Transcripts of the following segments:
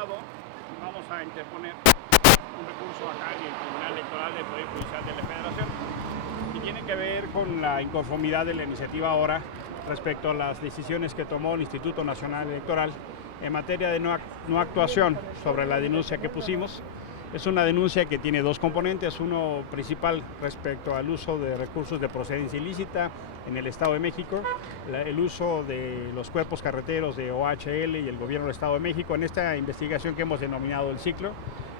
comentado, vamos a interponer un recurso acá en el Tribunal Electoral del Poder Judicial de la Federación y tiene que ver con la inconformidad de la iniciativa ahora respecto a las decisiones que tomó el Instituto Nacional Electoral en materia de no actuación sobre la denuncia que pusimos. Es una denuncia que tiene dos componentes, uno principal respecto al uso de recursos de procedencia ilícita en el Estado de México, el uso de los cuerpos carreteros de OHL y el Gobierno del Estado de México en esta investigación que hemos denominado el ciclo,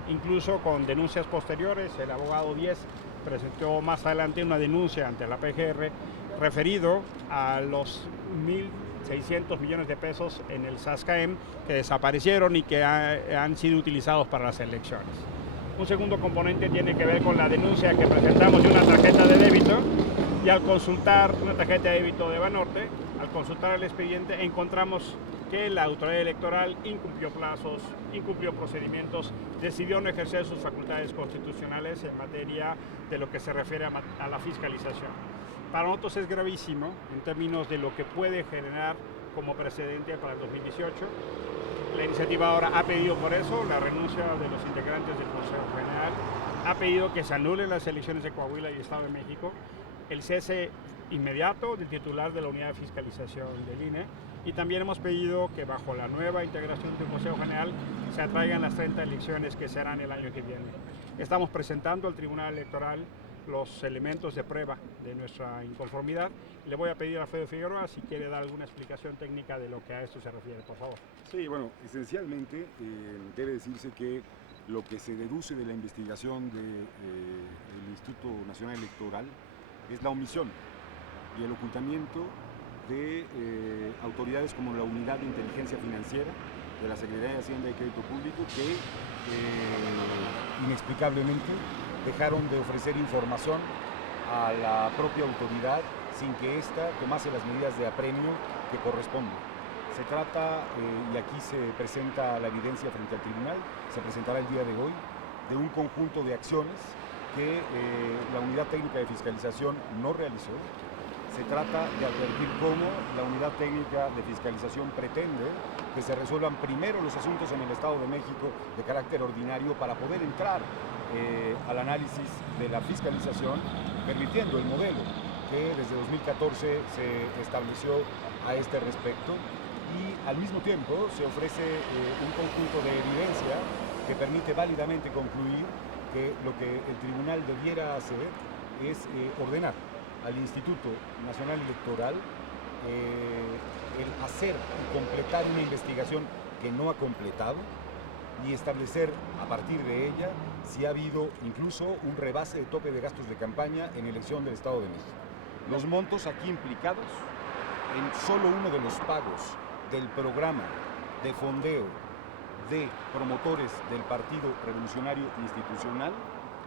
incluso con denuncias posteriores. El abogado 10 presentó más adelante una denuncia ante la PGR referido a los 1.600 millones de pesos en el SASCAEM que desaparecieron y que han sido utilizados para las elecciones. Un segundo componente tiene que ver con la denuncia que presentamos de una tarjeta de débito, y al consultar una tarjeta de débito de Banorte, al consultar el expediente, encontramos que la autoridad electoral incumplió plazos, incumplió procedimientos, decidió no ejercer sus facultades constitucionales en materia de lo que se refiere a la fiscalización. Para nosotros es gravísimo en términos de lo que puede generar como precedente para el 2018. La iniciativa ahora ha pedido por eso la renuncia de los integrantes del Consejo General, ha pedido que se anulen las elecciones de Coahuila y Estado de México, el cese inmediato del titular de la unidad de fiscalización del INE, y también hemos pedido que bajo la nueva integración del Consejo General se atraigan las 30 elecciones que serán el año que viene. Estamos presentando al Tribunal Electoral los elementos de prueba de nuestra inconformidad. Le voy a pedir a Fede Figueroa si quiere dar alguna explicación técnica de lo que a esto se refiere, por favor. Sí, bueno, esencialmente debe decirse que lo que se deduce de la investigación del Instituto Nacional Electoral es la omisión y el ocultamiento de autoridades como la Unidad de Inteligencia Financiera de la Secretaría de Hacienda y Crédito Público, que inexplicablemente dejaron de ofrecer información a la propia autoridad sin que ésta tomase las medidas de apremio que corresponden. Se trata, y aquí se presenta la evidencia frente al tribunal, se presentará el día de hoy, de un conjunto de acciones que la Unidad Técnica de Fiscalización no realizó. Se trata de advertir cómo la Unidad Técnica de Fiscalización pretende que se resuelvan primero los asuntos en el Estado de México de carácter ordinario para poder entrar al análisis de la fiscalización, permitiendo el modelo que desde 2014 se estableció a este respecto, y al mismo tiempo se ofrece un conjunto de evidencia que permite válidamente concluir que lo que el tribunal debiera hacer es ordenar al Instituto Nacional Electoral el hacer y completar una investigación que no ha completado y establecer a partir de ella si ha habido incluso un rebase de tope de gastos de campaña en elección del Estado de México. Los montos aquí implicados en solo uno de los pagos del programa de fondeo de promotores del Partido Revolucionario Institucional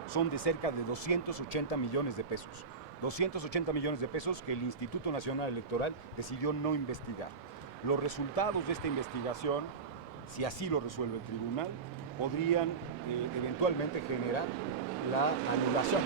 son de cerca de 280 millones de pesos. 280 millones de pesos que el Instituto Nacional Electoral decidió no investigar. Los resultados de esta investigación, si así lo resuelve el tribunal, podrían eventualmente generar la anulación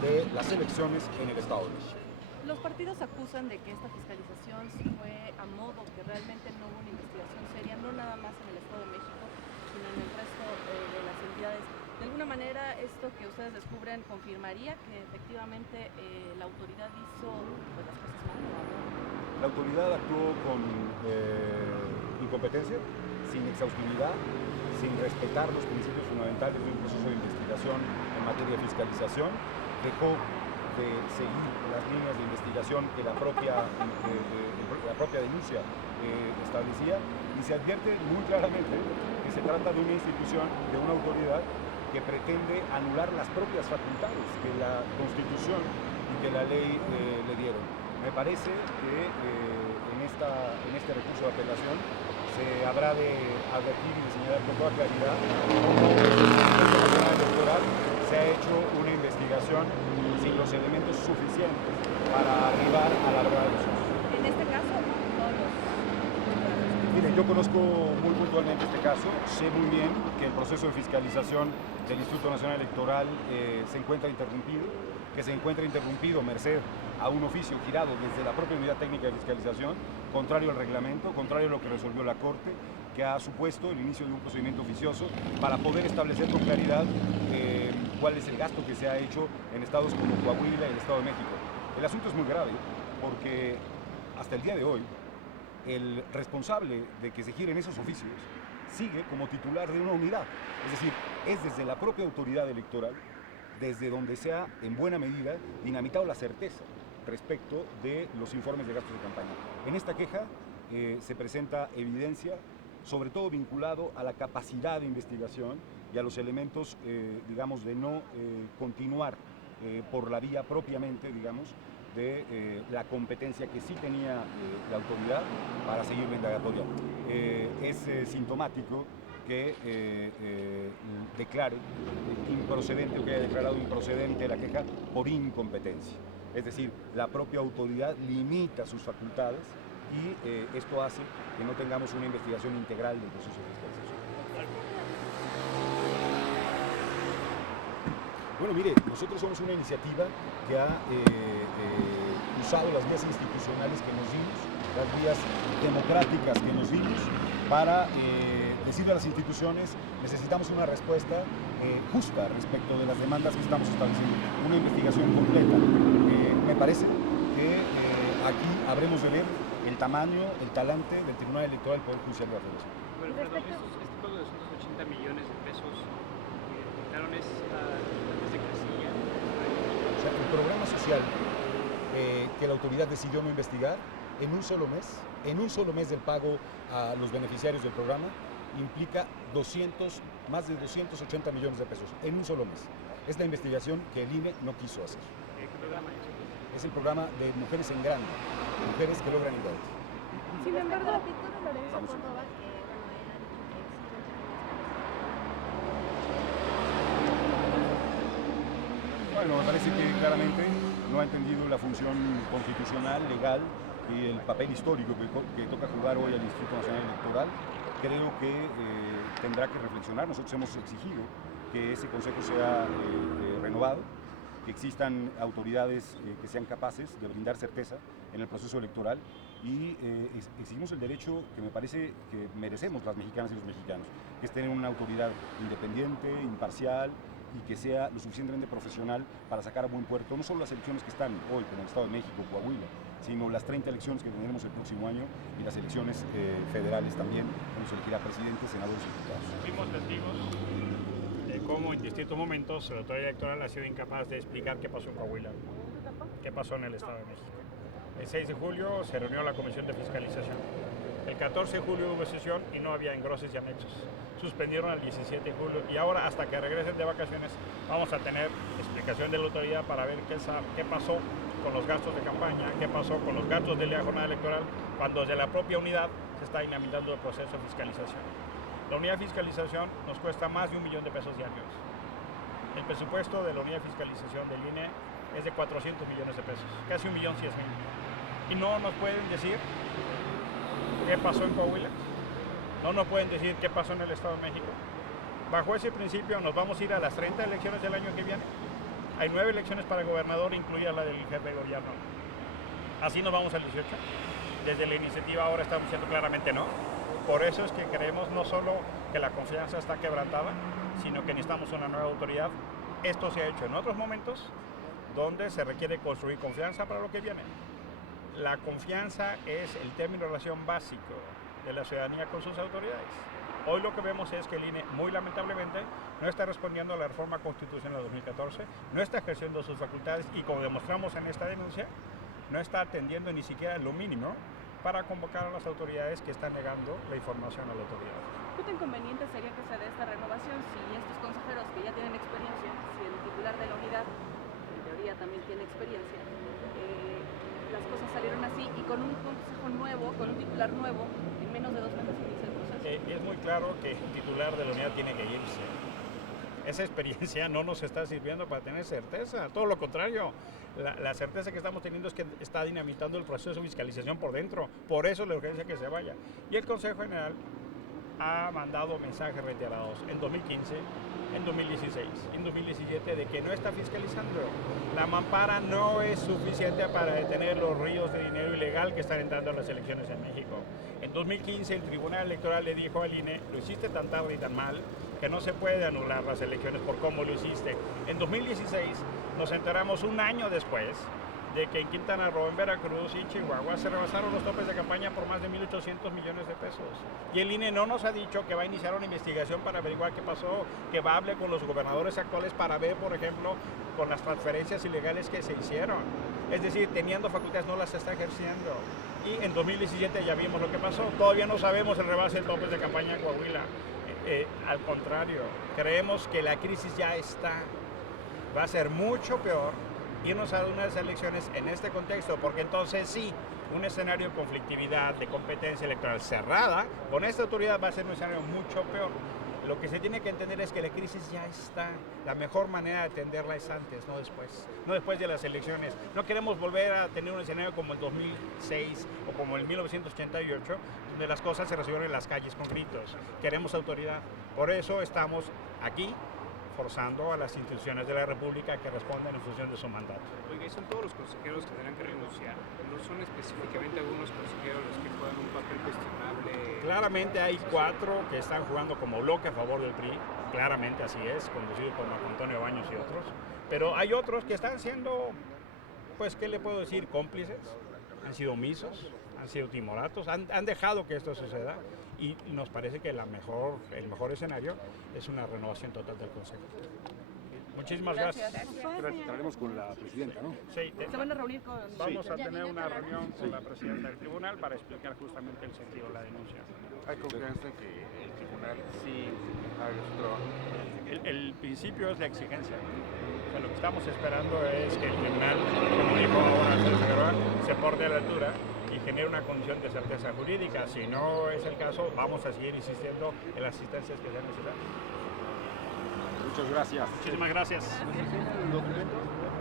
de las elecciones en el Estado de México. Los partidos acusan de que esta fiscalización fue a modo, que realmente no hubo una investigación seria, no nada más en el Estado de México, sino en el resto de las entidades. De alguna manera, esto que ustedes descubren confirmaría que efectivamente la autoridad hizo pues, las cosas mal. La autoridad actuó con incompetencia, sin exhaustividad, sin respetar los principios fundamentales de un proceso de investigación en materia de fiscalización, dejó de seguir las líneas de investigación que la propia denuncia establecía, y se advierte muy claramente que se trata de una institución, de una autoridad que pretende anular las propias facultades que la Constitución y que la ley le dieron. Me parece que en este recurso de apelación se habrá de advertir y de señalar con toda claridad cómo el Instituto Nacional Electoral se ha hecho una investigación sin los elementos suficientes para arribar a la verdad de los hechos. En este caso, todos los... Miren, yo conozco muy puntualmente este caso, sé muy bien que el proceso de fiscalización del Instituto Nacional Electoral se encuentra interrumpido, que se encuentra interrumpido merced a un oficio girado desde la propia Unidad Técnica de Fiscalización, contrario al reglamento, contrario a lo que resolvió la Corte, que ha supuesto el inicio de un procedimiento oficioso para poder establecer con claridad cuál es el gasto que se ha hecho en estados como Coahuila y el Estado de México. El asunto es muy grave porque hasta el día de hoy el responsable de que se giren esos oficios sigue como titular de una unidad. Es decir, es desde la propia autoridad electoral desde donde se ha, en buena medida, dinamitado la certeza respecto de los informes de gastos de campaña. En esta queja se presenta evidencia, sobre todo vinculado a la capacidad de investigación y a los elementos, digamos, de no continuar por la vía propiamente, digamos, de la competencia que sí tenía la autoridad para seguir la indagatoria. Es sintomático que declare improcedente o que haya declarado improcedente la queja por incompetencia. Es decir, la propia autoridad limita sus facultades y esto hace que no tengamos una investigación integral del proceso de fiscalización. Bueno, mire, nosotros somos una iniciativa que ha usado las vías institucionales que nos dimos, las vías democráticas que nos dimos, para decirle a las instituciones, necesitamos una respuesta justa respecto de las demandas que estamos estableciendo, una investigación completa. Me parece que aquí habremos de ver el tamaño, el talante del Tribunal Electoral del Poder Judicial de la Federación. Bueno, perdón, este pago de 280 millones de pesos quitaron antes de Casilla. O sea, el programa social que la autoridad decidió no investigar, en un solo mes del pago a los beneficiarios del programa, implica más de 280 millones de pesos, en un solo mes. Es la investigación que el INE no quiso hacer. ¿Qué programa es? Es el programa de Mujeres en Grande, mujeres que logran igualdad. Sin embargo, Bueno, me parece que claramente no ha entendido la función constitucional, legal y el papel histórico que toca jugar hoy al Instituto Nacional Electoral. Creo que tendrá que reflexionar. Nosotros hemos exigido que ese consejo sea renovado, que existan autoridades que sean capaces de brindar certeza en el proceso electoral y exigimos el derecho que me parece que merecemos las mexicanas y los mexicanos, que es tener una autoridad independiente, imparcial y que sea lo suficientemente profesional para sacar a buen puerto no solo las elecciones que están hoy, como el Estado de México, Coahuila, sino las 30 elecciones que tendremos el próximo año y las elecciones federales también, donde se elegirá presidente, senadores y diputados. Fuimos testigos de cómo en distintos momentos la autoridad electoral ha sido incapaz de explicar qué pasó en Coahuila, qué pasó en el Estado de México. El 6 de julio se reunió la Comisión de Fiscalización. El 14 de julio hubo sesión y no había engroses y anexos. Suspendieron al 17 de julio y ahora hasta que regresen de vacaciones vamos a tener explicación de la autoridad para ver qué pasó con los gastos de campaña, qué pasó con los gastos de la jornada electoral cuando desde la propia unidad se está dinamitando el proceso de fiscalización. La unidad de fiscalización nos cuesta más de $1 millón diarios. El presupuesto de la unidad de fiscalización del INE es de 400 millones de pesos, casi 1.100.000. Y no nos pueden decir qué pasó en Coahuila, no nos pueden decir qué pasó en el Estado de México. Bajo ese principio nos vamos a ir a las 30 elecciones del año que viene. Hay 9 elecciones para gobernador, incluida la del jefe de gobierno. Así nos vamos al 18. Desde la iniciativa ahora estamos diciendo claramente no. Por eso es que creemos no solo que la confianza está quebrantada, sino que necesitamos una nueva autoridad. Esto se ha hecho en otros momentos donde se requiere construir confianza para lo que viene. La confianza es el término de relación básico de la ciudadanía con sus autoridades. Hoy lo que vemos es que el INE, muy lamentablemente, no está respondiendo a la reforma constitucional de 2014, no está ejerciendo sus facultades y, como demostramos en esta denuncia, no está atendiendo ni siquiera lo mínimo para convocar a las autoridades que están negando la información a la autoridad. ¿Qué tan conveniente sería que se dé esta renovación si estos consejeros que ya tienen experiencia, si el titular de la unidad, en teoría también tiene experiencia, las cosas salieron así y con un consejo nuevo, con un titular nuevo, en menos de 2 meses inicia el proceso? Es muy claro que el titular de la unidad tiene que irse. Esa experiencia no nos está sirviendo para tener certeza, todo lo contrario. La certeza que estamos teniendo es que está dinamitando el proceso de fiscalización por dentro, por eso la urgencia que se vaya. Y el Consejo General ha mandado mensajes reiterados. En 2015 en 2016, en 2017, de que no está fiscalizando. La mampara no es suficiente para detener los ríos de dinero ilegal que están entrando a las elecciones en México. En 2015 el Tribunal Electoral le dijo al INE, lo hiciste tan tarde y tan mal que no se puede anular las elecciones por cómo lo hiciste. En 2016 nos enteramos un año después de que en Quintana Roo, en Veracruz y en Chihuahua se rebasaron los topes de campaña por más de 1.800 millones de pesos. Y el INE no nos ha dicho que va a iniciar una investigación para averiguar qué pasó, que va a hablar con los gobernadores actuales para ver, por ejemplo, con las transferencias ilegales que se hicieron. Es decir, teniendo facultades no las está ejerciendo. Y en 2017 ya vimos lo que pasó. Todavía no sabemos el rebase de topes de campaña en Coahuila. Al contrario, creemos que la crisis ya está. Va a ser mucho peor irnos a unas elecciones en este contexto, porque entonces sí, un escenario de conflictividad, de competencia electoral cerrada, con esta autoridad va a ser un escenario mucho peor. Lo que se tiene que entender es que la crisis ya está. La mejor manera de atenderla es antes, no después. No después de las elecciones. No queremos volver a tener un escenario como el 2006 o como el 1988, donde las cosas se resolvieron en las calles con gritos. Queremos autoridad. Por eso estamos aquí, forzando a las instituciones de la República que respondan en función de su mandato. Oiga, ¿y son todos los consejeros que tendrán que renunciar? ¿No son específicamente algunos consejeros los que juegan un papel cuestionable? Claramente hay 4 que están jugando como bloque a favor del PRI, claramente así es, conducido por Marco Antonio Baños y otros, pero hay otros que están siendo, pues, ¿qué le puedo decir? Cómplices, han sido omisos, han sido timoratos, han dejado que esto suceda. Y nos parece que el mejor escenario es una renovación total del Consejo. Muchísimas gracias. Estaremos con la presidenta, ¿no? Sí, ¿Se van a reunir con...? vamos a tener una reunión con la presidenta del tribunal para explicar justamente el sentido de la denuncia. ¿Hay confianza en que el tribunal sí haga su trabajo? El principio es la exigencia. O sea, lo que estamos esperando es que el tribunal, como dijo ahora César Figueroa, se porte a la altura y genere una condición de certeza jurídica. Si no es el caso, vamos a seguir insistiendo en las asistencias que sean necesarias. Muchas gracias. Muchísimas gracias.